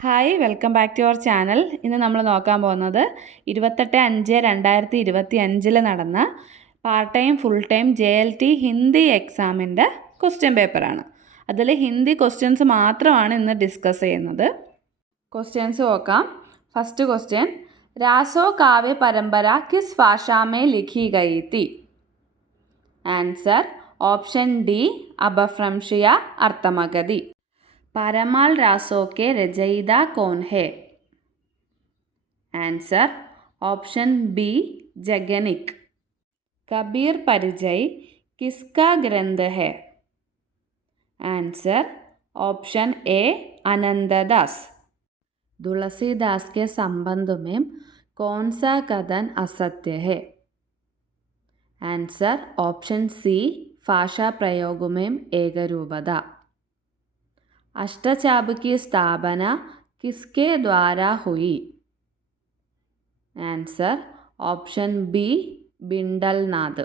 Hi, welcome back to our channel. ഇന്ന് നമ്മൾ നോക്കാൻ പോകുന്നത് 28/5/2025 നടന്ന part time full time JLT Hindi എക്സാമിൻ്റെ ക്വസ്റ്റ്യൻ പേപ്പറാണ്. അതിൽ ഹിന്ദി ക്വസ്റ്റ്യൻസ് മാത്രമാണ് ഇന്ന് ഡിസ്കസ് ചെയ്യുന്നത്. ക്വസ്റ്റ്യൻസ് നോക്കാം. ഫസ്റ്റ് ക്വസ്റ്റ്യൻ, രാസോ കാവ്യ പരമ്പര കിസ് ഭാഷാ മേ ലിഖി ഗയി തി? ആൻസർ ഓപ്ഷൻ ഡി അപഭ്രംശിയ അർത്ഥമഗതി. पारमाल रासों के रचयिता कौन है? Answer option B Jagnik. Kabir परिचय किसका ग्रंथ है? Answer option A Anandadas. Tulsidas के संबंध में कौन सा कथन असत्य है? आंसर ऑप्शन सी भाषा प्रयोग में एकरूपता. अष्टचाप की स्थापना किसके द्वारा हुई? आंसर ऑप्शन बी बिंडलनाथ.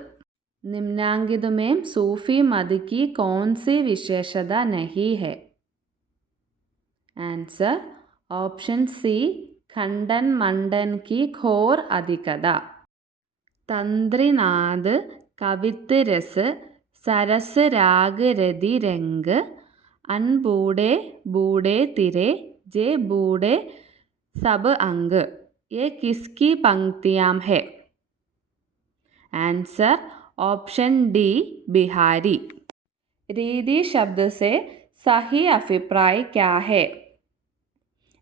निम्नांकित में सूफी मत की कौन सी विशेषता नहीं है? आंसर ऑप्शन सी खंडन मंडन की घोर अधिकता. तंत्रीनाद कवित्व रस सरस राग रति रंग अन बूढ़े बूढ़े तिरे जे बूढ़े सब अंग, ये किसकी पंक्तियाँ है? Answer option D Bihari. रीति शब्द से सही अभिप्राय क्या है?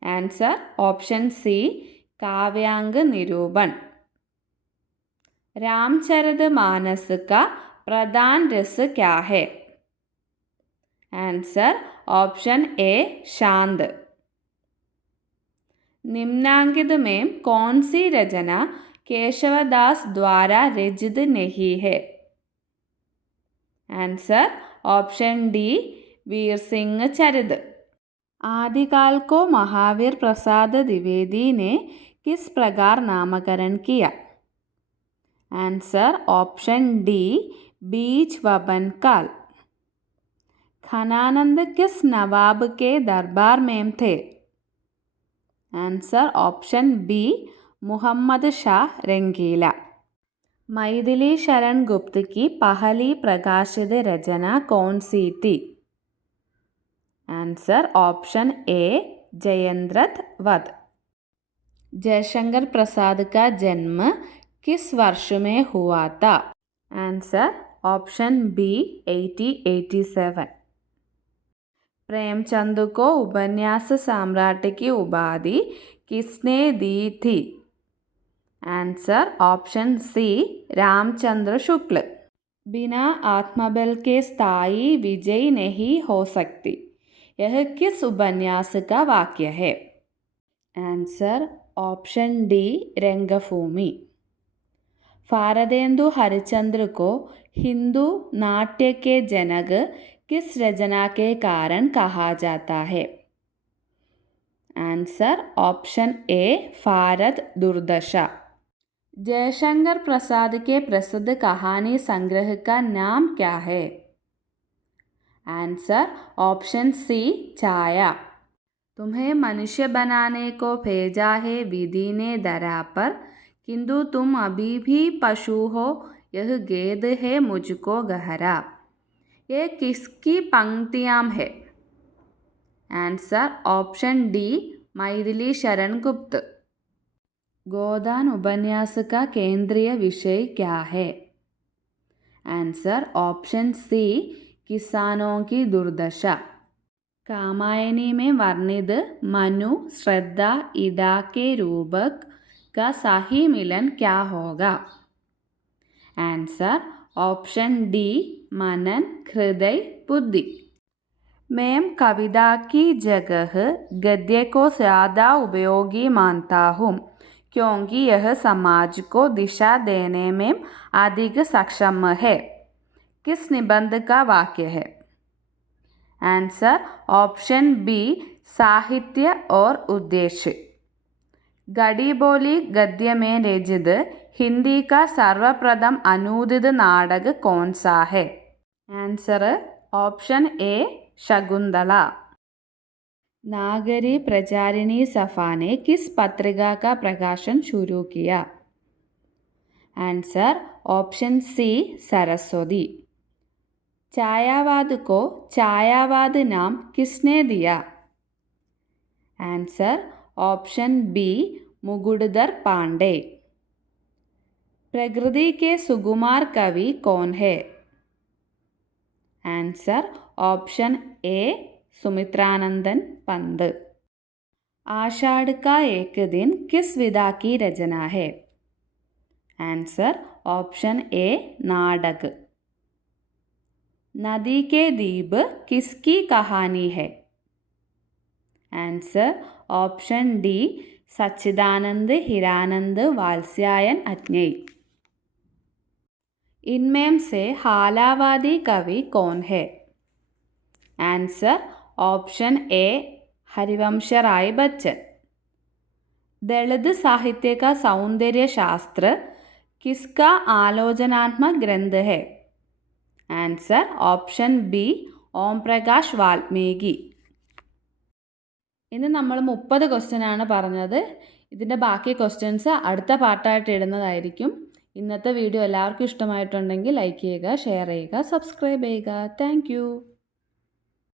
आंसर ऑप्शन सी काव्यांग निरूपण. रामचरितमानस का प्रधान रस क्या है? आंसर ऑप्शन ए शांत. निम्नांकित में कौन सी रचना केशवदास द्वारा रचित नहीं है? Answer option D Veer Singh चरित. आदिकाल को महावीर प्रसाद द्विवेदी ने किस प्रकार नामकरण किया? आंसर ऑप्शन डी बीज वपन काल. खनानंद किस नवाब के दरबार में थे? Answer option B Muhammad Shah Rangila. Maithili Sharan Gupt की पहली प्रकाशित रचना कौन सी थी? आंसर ऑप्शन ए जयंद्रथ वध. जयशंकर प्रसाद का जन्म किस वर्ष में हुआ था? Answer option B 1887. प्रेमचंद को उपन्यास सम्राट की उपाधि किसने दी थी? आंसर ऑप्शन सी रामचंद्र शुक्ल. बिना आत्मबल के स्थायी विजय नहीं हो सकती, यह किस उपन्यास का वाक्य है? आंसर ऑप्शन डी रंगभूमि. भारतेंदु हरिश्चंद्र को हिंदू नाट्य के जनक किस रचना के कारण कहा जाता है? आंसर ऑप्शन ए भारत दुर्दशा. जयशंकर प्रसाद के प्रसिद्ध कहानी संग्रह का नाम क्या है? आंसर ऑप्शन सी छाया. तुम्हें मनुष्य बनाने को भेजा है विधि ने धरा पर, किंतु तुम अभी भी पशु हो, यह खेद है मुझको गहरा, ये किसकी पंक्तियाँ है? Answer option D Maithili Sharan गुप्त. गोदान उपन्यास का केंद्रीय विषय क्या है? आंसर ऑप्शन सी किसानों की दुर्दशा. कामायनी में वर्णित मनु श्रद्धा इड़ा के रूपक का सही मिलन क्या होगा? आंसर ऑप्शन डी मनन हृदय बुद्धि. मैं कविता की जगह गद्य को ज़्यादा उपयोगी मानता हूँ, क्योंकि यह समाज को दिशा देने में अधिक सक्षम है. किस निबंध का वाक्य है? आंसर ऑप्शन बी साहित्य और उद्देश्य. गड़ी बोली गद्य में रचित हिंदी का सर्वप्रथम अनुदित नाटक कौन सा है? Answer option A Shakuntala. Nagari Pracharini Sabha ने किस पत्रिका का प्रकाशन शुरू किया? Answer option C Saraswati. छायावाद को छायावाद नाम किसने दिया? Answer option B Mukutdhar Pandey. प्रकृति के सुकुमार कवि कौन है? Answer option A Sumitranandan Pant. आषाढ़ का एक दिन किस विधा की रचना है? आंसर ऑप्शन ए नाटक. नदी के द्वीप किसकी कहानी है? आंसर ऑप्शन डी सच्चिदानंद हीरानंद वात्स्यायन अज्ञेय. इनमें से हालावादी कवि कौन है? आंसर ऑप्शन ए हरिवंश राय बच्चन. दलित साहित्य का सौंदर्य शास्त्र किसका आलोचनात्मक ग्रंथ है? Answer option B Om Prakash Valmiki. ഇന്ന് നമ്മൾ 30 ക്വസ്റ്റ്യൻ ആണ് പറഞ്ഞത്. ഇതിൻ്റെ ബാക്കി ക്വസ്റ്റ്യൻസ് അടുത്ത പാർട്ടായിട്ട് ഇടുന്നതായിരിക്കും. ഇന്നത്തെ വീഡിയോ എല്ലാവർക്കും ഇഷ്ടമായിട്ടുണ്ടെങ്കിൽ ലൈക്ക് ചെയ്യുക, ഷെയർ ചെയ്യുക, സബ്സ്ക്രൈബ് ചെയ്യുക. താങ്ക്